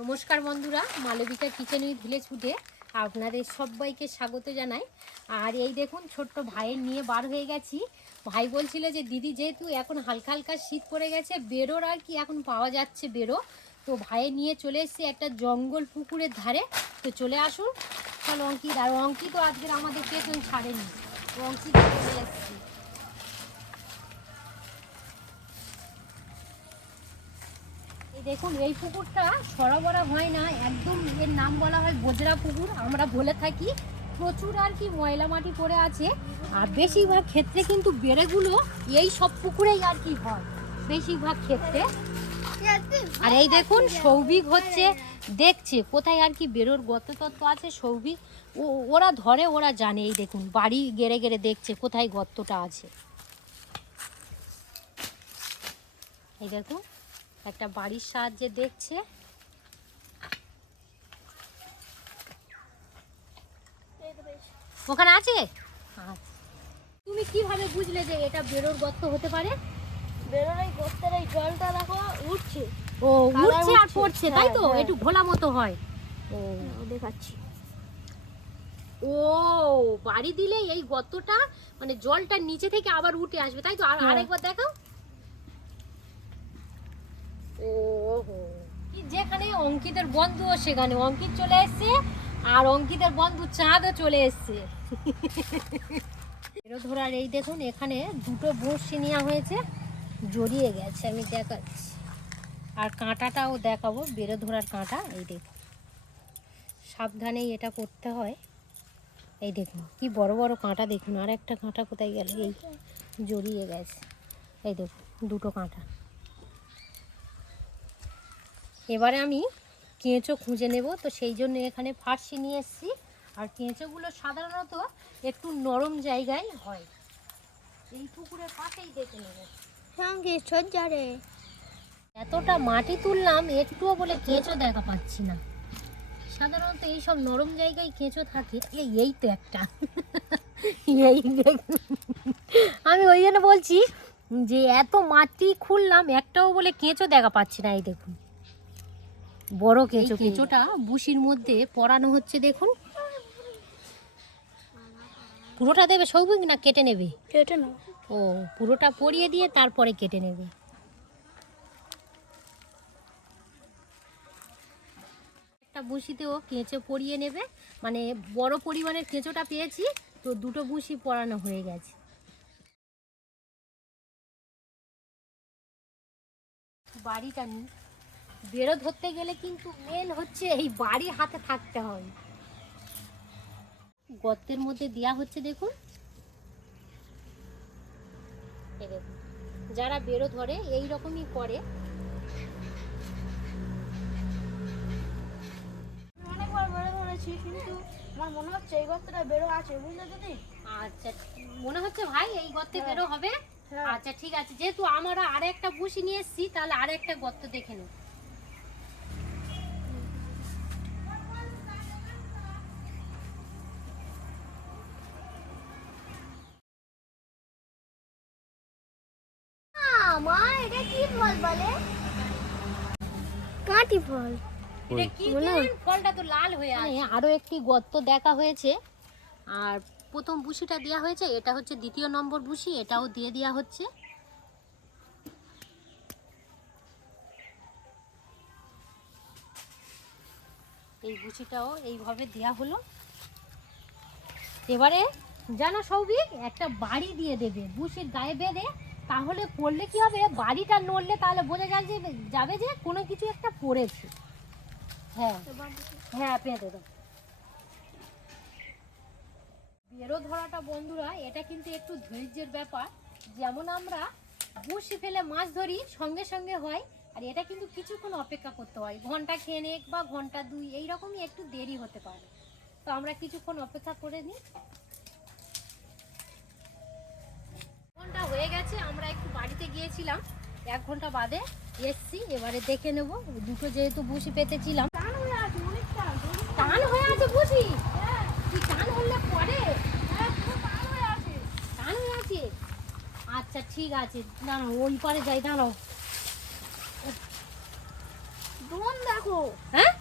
নমস্কার বন্ধুরা, Malavika kitchen with village ফুডে আপনাদের সবাইকে স্বাগত জানাই। আর এই দেখুন, ছোট্ট ভাইয়ের নিয়ে বার হয়ে গেছি। ভাই বলছিল যে, দিদি যেহেতু এখন হালকা হালকা শীত পড়ে গেছে, বেরোর আর কি এখন পাওয়া যাচ্ছে বেরো। তো ভাইয়ের নিয়ে চলে এসেছি একটা জঙ্গল পুকুরের ধারে। তো চলে আসুন। চলো অঙ্কিত, আর অঙ্কিত আজকের আমাদের পেছন ছাড়েনি। অঙ্কিত চলে এসেছি। দেখুন, এই পুকুরটা সরাবরা হয় না, একদম এর নাম বলা হয় বজরা পুকুর। আমরা বলে থাকি, প্রচুর আর কি ময়লা মাটি পড়ে আছে। আর বেশিরভাগ ক্ষেত্রে কিন্তু বেড়েগুলো এই সব পুকুরেই আর কি হয়, বেশিরভাগ ক্ষেত্রে। আর এই দেখুন, সৌভিক হচ্ছে, দেখছে কোথায় আর কি বেরোর গত তত্ত্ব আছে সৌভিক। ও, ওরা ধরে, ওরা জানে, এই দেখুন, বাড়ি গেড়ে গেড়ে দেখছে কোথায় গর্তটা আছে। এই দেখুন একটা বাড়ির সাহায্যে দেখছে। ওখানে আছে? আচ্ছা তুমি কীভাবে বুঝলে যে এটা বেরোর গর্ত হতে পারে? বেরোলে গর্তের এই জলটা দেখো উঠছে। ও উঠছে আর পড়ছে তাই তো? হ্যাঁ, হ্যাঁ। একটু ঘোলা মতো হয়। ও দেখাচ্ছি। ও বাড়ি দিলে এই গর্তটা মানে জলটা নিচে থেকে আবার উঠে আসবে তাই তো? আর হ্যাঁ। আরেকবার দেখাও। ও যেখানে অঙ্কিতের বন্ধু সেখানে। অঙ্কিত চলে এসেছে আর অঙ্কিতের বন্ধু চাঁদও চলে এসেছে। এরো ধরার এই দেখুন এখানে দুটো বড়শি নেওয়া হয়েছে জড়িয়ে গেছে আমি দেখাচ্ছি। আর কাঁটাটাও দেখাবো বেরো ধরার কাঁটা এই দেখুন। সাবধানেই এটা করতে হয়। এই দেখুন কি বড় বড় কাঁটা দেখুন আর একটা কাঁটা কোথায় গেল এই জড়িয়ে গেছে। এই দেখুন দুটো কাঁটা। এবারে আমি কেঁচো খুঁজে নেব। তো সেই জন্য এখানে ফার্সি নিয়ে এসেছি। আর কেঁচোগুলো সাধারণত একটু নরম জায়গায় হয়। এই পুকুরের পাশেই দেখে নেব। এতটা মাটি তুললাম একটুও বলে কেঁচো দেখা পাচ্ছি না। সাধারণত এই সব নরম জায়গায় কেঁচো থাকে। এই এই তো একটা। এই আমি ওই জন্য বলছি যে এত মাটি খুললাম একটাও বলে কেঁচো দেখা পাচ্ছি না এই দেখুন। বড় কেঁচো কেঁচোটা বুশির মধ্যে পরানো হচ্ছে দেখুন। পুরোটা দেবে সৌভিক না কেটে নেবে? কেটে না ও পুরোটা পরিয়ে দিয়ে তারপরে কেটে নেবে। একটা বুসিতেও কেঁচো পরিয়ে নেবে। মানে বড় পরিমাণের কেঁচোটা পেয়েছি তো দুটো বুসি পরানো হয়ে গেছে। বাড়িটা নিই বেরো ধরতে গেলে কিন্তু মেন হচ্ছে এই বাড়ি হাতে থাকতে হয়। গর্তের মধ্যে দেয়া হচ্ছে দেখুন। যারা বেরো ধরে এই রকমই করে। অনেকবার বেরো ধরেছি কিন্তু আমার মনে হচ্ছে এই গর্তটা আছে বুঝলে দিদি? আচ্ছা মনে হচ্ছে ভাই এই গর্তে বেরো হবে? হ্যাঁ। আচ্ছা ঠিক আছে যেহেতু আমরা আর একটা বুসি নিয়ে এসেছি তাহলে আর একটা গর্ত দেখে নেব। মা এটা কি ফল বলে? কাটি ফল। এটা কি ফলটা তো লাল হয়ে আছে। আরও একটি গর্ত দেখা হয়েছে। আর প্রথম বুসিটা দেওয়া হয়েছে এটা হচ্ছে দ্বিতীয় নম্বর বুসি এটাও দিয়ে দেওয়া হচ্ছে। এই বুসিটাও এইভাবে দেয়া হলো। এবারে জানো সৌভিক একটা বাড়ি দিয়ে দেবে বুসির গায়ে বেঁধে তাহলে পড়লে কি হবে? বাড়িটা নড়লে তাহলে বোঝা যায় যে, যাবে যে কোনো কিছু একটা পড়েছে। হ্যাঁ। হ্যাঁ পেঁধে দাও বেরো ধরাটা বন্ধুরা, এটা কিন্তু একটু ধৈর্যের ব্যাপার। যেমন আমরা বসি ফেলে মাছ ধরি, সঙ্গে সঙ্গে হয়, আর এটা কিন্তু কিছুক্ষণ অপেক্ষা করতে হয়। ঘণ্টা খেনেক বা ঘণ্টা দুই এই রকমই একটু দেরি হতে পারে। তো আমরা কিছুক্ষণ অপেক্ষা করে নিই। বাড়িতে এক ঘণ্টা বাদে এসছি এবারে দেখে নেব। দুটো যেহেতু বুসি পেতেছিলাম। টান হয়ে আছে টান টান হয়ে আছে বুঝি তুই টান হলে পরে? হ্যাঁ টান হয়ে আছে। টান হয়ে আছে? আচ্ছা ঠিক আছে। দাঁড়াও ওই পারে যাই দাঁড়াও। দোন দেখো। হ্যাঁ?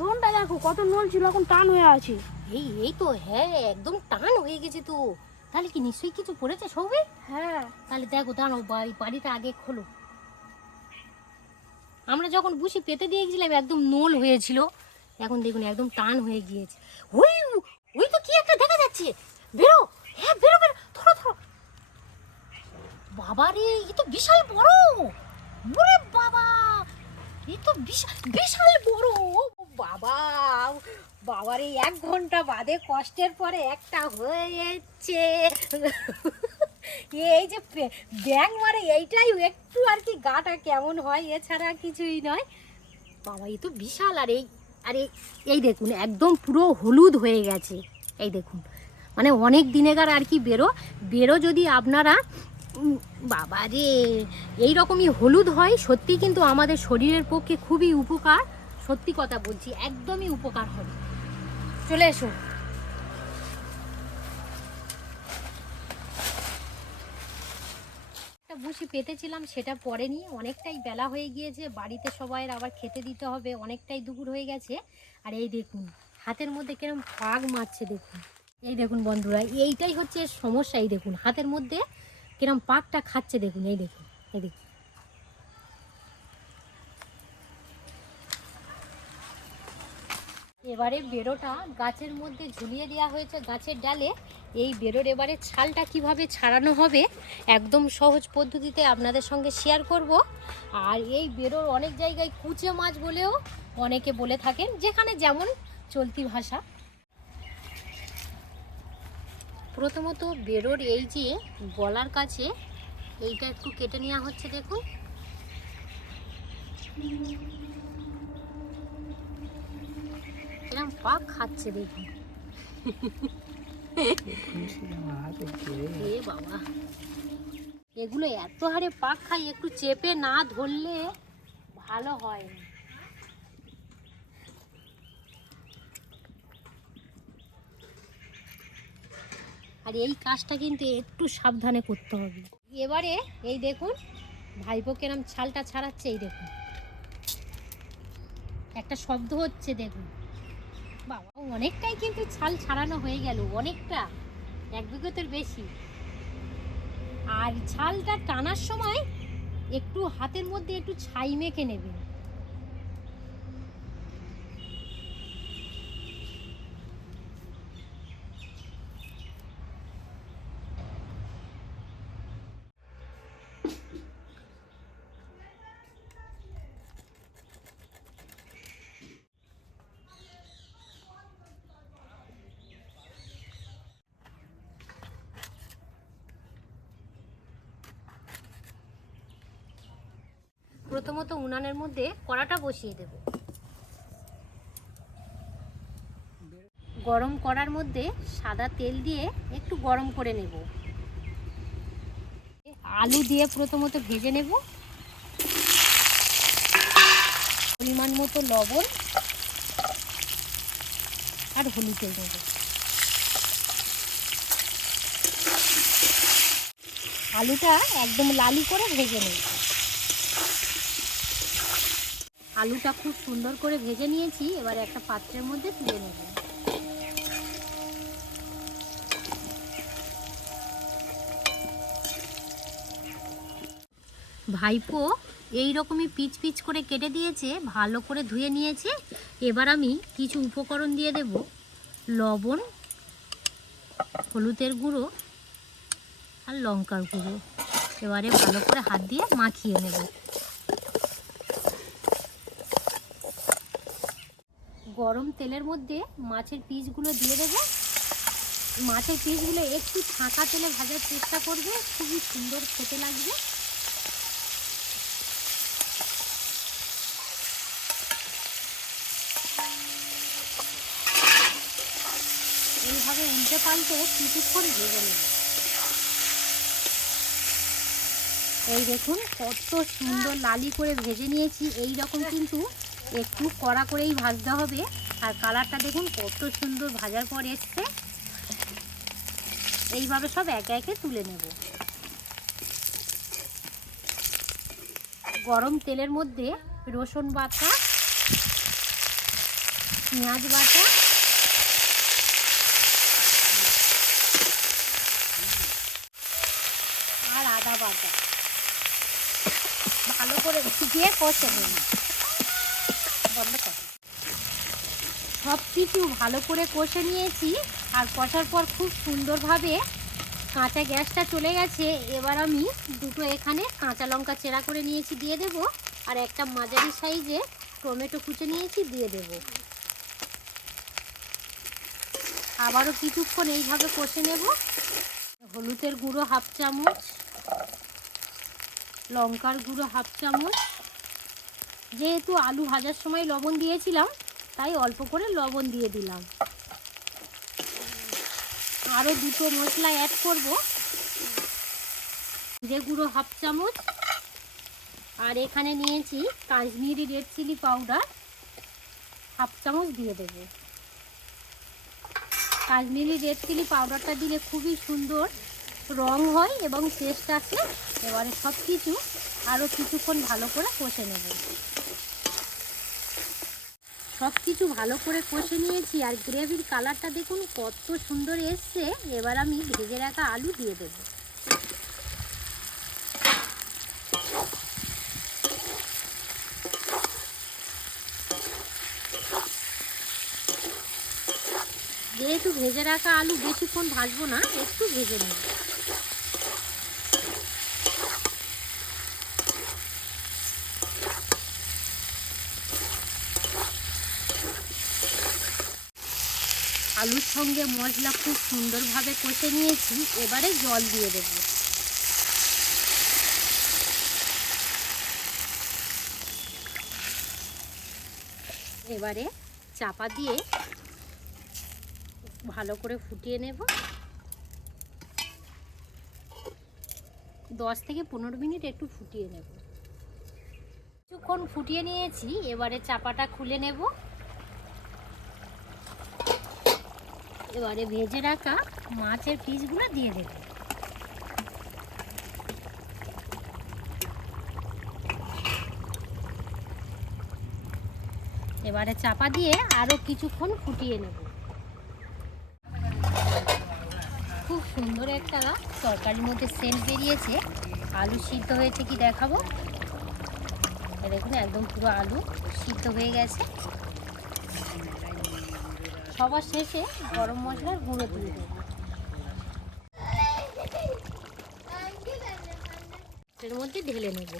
দোনটা দেখো কত নল ছিল এখন টান হয়ে আছে। এই এই তো হ্যাঁ একদম টান হয়ে গেছে তো। তাহলে কি নিশ্চয়ই কিছু পড়েছে সবে হ্যাঁ। তাহলে দেখো দাঁড়াও বাড়ি বাড়িটা আগে খোলো। আমরা যখন বুসি পেতে দিয়ে গেছিলাম একদম নোল হয়েছিল। এখন দেখুন একদম টান হয়ে গিয়েছে। ওই ওই তো কি একটা দেখা যাচ্ছে। বেরো হ্যাঁ বেরো বেরো ধরো ধরো। বাবা রে এ তো বিশাল বড়। বাবা! এ তো বিশাল বিশাল বড়, ও বাবা বাবা রে এক ঘণ্টা বাদে কষ্টের পরে একটা হয়েছে। এই যে ব্যাং মারে, এইটাই একটু আর কি গাটা কেমন হয়, এছাড়া কিছুই নয়। বাবা এ তো বিশাল, আর এই আর এই এই দেখুন, একদম পুরো হলুদ হয়ে গেছে। এই দেখুন মানে অনেক দিনেকার আর কি বেরো বেরো যদি আপনারা বাবা রে এই রকমই হলুদ হয় সত্যি কিন্তু আমাদের শরীরের পক্ষে খুবই উপকার। সত্যি কথা বলছি, একদমই উপকার হবে। চলে এসো। একটা বসি পেতেছিলাম, সেটা পড়েনি অনেকটাই বেলা হয়ে গিয়েছে, বাড়িতে সবাই আবার খেতে দিতে হবে, অনেকটাই দুপুর হয়ে গেছে। আর এই দেখুন, হাতের মধ্যে কিরম ফাগ মারছে দেখুন। এই দেখুন বন্ধুরা, এইটাই হচ্ছে সমস্যা, এই দেখুন, হাতের মধ্যে কিরম পাকটা খাচ্ছে দেখুন, এই দেখুন এই দেখুন। এবারে বেরোটা গাছের মধ্যে ঝুলিয়ে দেওয়া হয়েছে গাছের ডালে। এই বেরোর এবারে ছালটা কীভাবে ছাড়ানো হবে একদম সহজ পদ্ধতিতে আপনাদের সঙ্গে শেয়ার করব। আর এই বেরোর অনেক জায়গায় কুচে মাছ বলেও অনেকে বলে থাকেন, যেখানে যেমন চলতি ভাষা। প্রথমত বেরোর এই যে গলার কাছে, এইটা একটু কেটে নেওয়া হচ্ছে, দেখুন। এরকম পাক খাচ্ছে, দেখুন। এ বাবা। এগুলো এত হারে পাক খাই একটু চেপে না ধরলে ভালো হয় না। আর এই কাজটা কিন্তু একটু সাবধানে করতে হবে। এবারে এই দেখুন, ভাইপো কেরম ছালটা ছাড়াচ্ছে, এই দেখুন। একটা শব্দ হচ্ছে, দেখুন। বাবা, অনেকটাই কিন্তু ছাল ছাড়ানো হয়ে গেল, অনেকটা। এক বিঘতের বেশি। আর ছালটা টানার সময় একটু হাতের মধ্যে একটু ছাই মেখে নেবেন। প্রথমত উনানের মধ্যে কড়াটা বসিয়ে দেব। গরম করার মধ্যে সাদা তেল দিয়ে একটু গরম করে নেব। আলু দিয়ে প্রথমত ভেজে নেব। পরিমাণ মতো লবণ আর হলুদ তেল দেবো। আলুটা একদম লালি করে ভেজে নেব। আলুটা খুব সুন্দর করে ভেজে নিয়েছি, এবার একটা পাত্রের মধ্যে তুলে নেব। ভাইপো এই রকমই পিচ পিচ করে কেটে দিয়েছে, ভালো করে ধুয়ে নিয়েছে। এবার আমি কিছু উপকরণ দিয়ে দেব। লবণ, হলুদের গুঁড়ো আর লঙ্কার গুঁড়ো। এবারে ভালো করে হাত দিয়ে মাখিয়ে নেব। গরম তেলের মধ্যে মাছের পিসগুলো দিয়ে দেবো। মাছের পিসগুলো একটু ছাঁকা তেলে ভাজার চেষ্টা করবে, খুবই সুন্দর খেতে লাগবে। এইভাবে উল্টে পাল্টে কিছুক্ষণ ভেজে নেব। এই দেখুন, কত সুন্দর লালি করে ভেজে নিয়েছি এই রকম কিন্তু একটু কড়া করেই ভাজতে হবে। আর কালারটা দেখুন, কত সুন্দর ভাজার পর এসছে। এইভাবে সব একে একে তুলে নেব। গরম তেলের মধ্যে রসুন বাটা, পেঁয়াজ বাটা, আর আদা বাটা। ভালো করে দিয়ে কষে নেব বন্ধ কর। সব কিছু ভালো করে কষে নিয়েছি, আর কষার পর খুব সুন্দরভাবে কাঁচা গ্যাসটা চলে গেছে। এবার আমি দুটো এখানে কাঁচা লঙ্কা চেরা করে নিয়েছি, দিয়ে দেব। আর একটা মাঝারি সাইজে টমেটো কুচে নিয়েছি, দিয়ে দেব। আবারও কিছুক্ষণ এইভাবে কষে নেব। হলুদের গুঁড়ো হাফ চামচ, লঙ্কার গুঁড়ো হাফ চামচ যেহেতু আলু ভাজার সময় লবণ দিয়েছিলাম, তাই অল্প করে লবণ দিয়ে দিলাম। আরও দুটো মশলা অ্যাড করব। যে গুঁড়ো হাফ চামচ, আর এখানে নিয়েছি Kashmiri red chilli powder half চামচ দিয়ে দেব। কাশ্মীরি রেড চিলি পাউডারটা দিলে খুবই সুন্দর রং হয় এবং টেস্ট আসে, এবারে সব কিছু আরও কিছুক্ষণ ভালো করে কষে নেব। সব কিছু ভালো করে কষে নিয়েছি আর গ্রেভির কালারটা দেখুন কত সুন্দর এসছে। এবার আমি ভেজে রাখা আলু দিয়ে দেবো। যেহেতু ভেজে রাখা আলু বেশিক্ষণ ভাজবো না, একটু ভেজে নেব। সঙ্গে মশলা খুব সুন্দরভাবে কষে নিয়েছি। এবারে জল দিয়ে দেব। এবারে চাপা দিয়ে ভালো করে ফুটিয়ে নেব। দশ থেকে পনেরো মিনিট একটু ফুটিয়ে নেব। কিছুক্ষণ ফুটিয়ে নিয়েছি। এবারে চাপাটা খুলে নেব। এবারে ভেজে রাখা মাছের পিসগুলো দিয়ে দেব। এবারে চাপা দিয়ে আরও কিছুক্ষণ ফুটিয়ে নেব। খুব সুন্দর একটা তরকারির মধ্যে সেন্ট বেরিয়েছে। আলু সিদ্ধ হয়েছে কি দেখাবো? দেখুন, একদম পুরো আলু সিদ্ধ হয়ে গেছে। সবার শেষে গরম মশলার গুঁড়ো দিয়ে দেবো। এর মধ্যে ঢেলে নেব।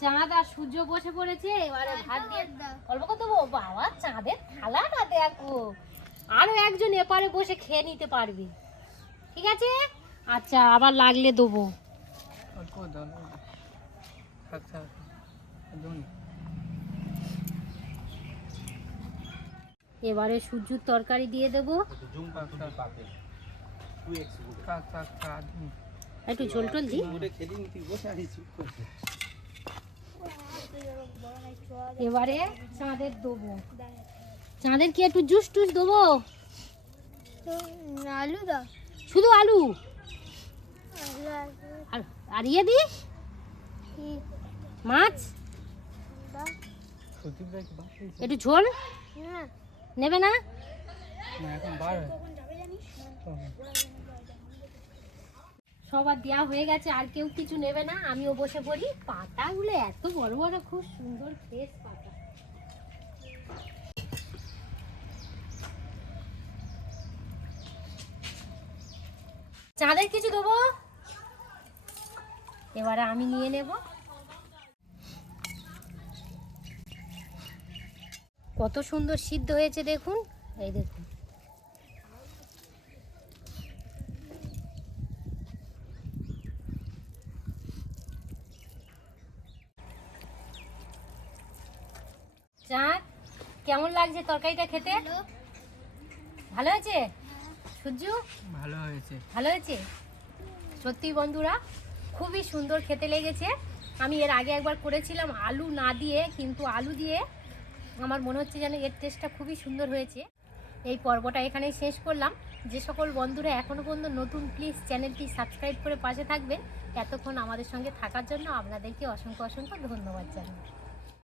চাঁদ আর সূর্য বসে পড়েছে, এবারে ভাত দিয়ে অল্প কত বাবা, চাঁদের থালা না দেখো একজন এপারে বসে খেয়ে নিতে পারবে। ঠিক আছে? আচ্ছা আবার লাগলে দেবো। এবারে সূর্যর তরকারি দিয়ে দেবো। একটু ঝোল টোল দিই এবারে চাঁদের দেবো। চাঁদের কি একটু জুস টুস দেবো? আলু দাও। শুধু আলু? আলু আর ইয়ে দি মাছ? একটু ঝোল? নেবে না? সবার দেওয়া হয়ে গেছে আর কেউ কিছু নেবে না। আমিও বসে পড়ি। পাতাগুলো এত বড় বড় খুব সুন্দর ফ্রেশ পাতা চাঁদের কিছু দেবো? এবারে আমি নিয়ে নেব। কত সুন্দর সিদ্ধ হয়েছে দেখুন। এই দেখুন। চাঁদ কেমন লাগছে তরকারিটা খেতে? ভালো। হয়েছে? সূর্য? ভালো হয়েছে। ভালো হয়েছে? সত্যি বন্ধুরা খুবই সুন্দর খেতে লেগেছে। আমি এর আগে একবার করেছিলাম আলু না দিয়ে কিন্তু আলু দিয়ে আমার মনে হচ্ছে যেন এর টেস্টটা খুবই সুন্দর হয়েছে। এই পর্বটা এখানেই শেষ করলাম। যে সকল বন্ধুরা এখনও পর্যন্ত নতুন প্লিজ চ্যানেলটি সাবস্ক্রাইব করে পাশে থাকবেন। এতক্ষণ আমাদের সঙ্গে থাকার জন্য আপনাদেরকে অসংখ্য অসংখ্য ধন্যবাদ জানাই।